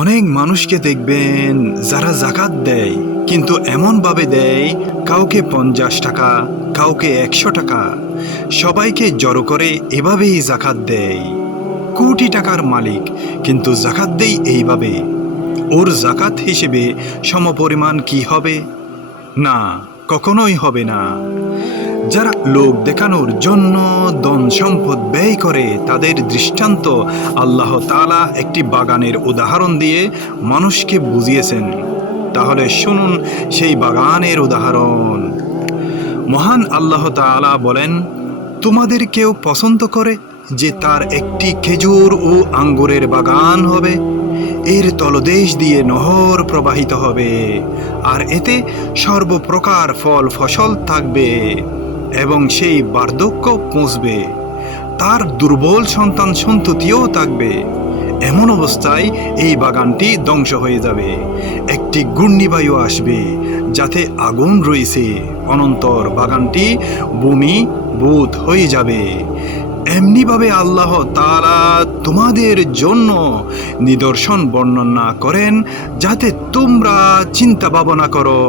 অনেক মানুষকে দেখবেন যারা জাকাত দেয়, কিন্তু এমনভাবে দেয় কাউকে 50 টাকা, কাউকে 100 টাকা, সবাইকে জড়ো করে এভাবেই জাকাত দেয়। কোটি টাকার মালিক, কিন্তু জাকাত দেয় এইভাবে। ওর জাকাত হিসেবে সমপরিমাণ কি হবে? না, কখনোই হবে না। যারা লোক দেখানোর জন্য ধন সম্পদ ব্যয় করে, তাদের দৃষ্টান্ত আল্লাহ তাআলা একটি বাগানের উদাহরণ দিয়ে মানুষকে বুঝিয়েছেন। তাহলে শুনুন সেই বাগানের উদাহরণ। মহান আল্লাহ তাআলা বলেন, তোমাদের কেউ পছন্দ করে যে তার একটি খেজুর ও আঙ্গুরের বাগান হবে, এর তলদেশ দিয়ে নহর প্রবাহিত হবে, আর এতে সর্বপ্রকার ফল ফসল থাকবে এবং সেই বার্ধক্য পৌঁছবে, তার দুর্বল সন্তান সন্ততিও থাকবে। এমন অবস্থায় এই বাগানটি ধ্বংস হয়ে যাবে। একটি ঘূর্ণিবায়ু আসবে যাতে আগুন রয়েছে, অনন্তর বাগানটি ভূমিভূত হয়ে যাবে। এমনিভাবে আল্লাহ তাআলা তোমাদের জন্য নিদর্শন বর্ণনা করেন যাতে তোমরা চিন্তা ভাবনা করো।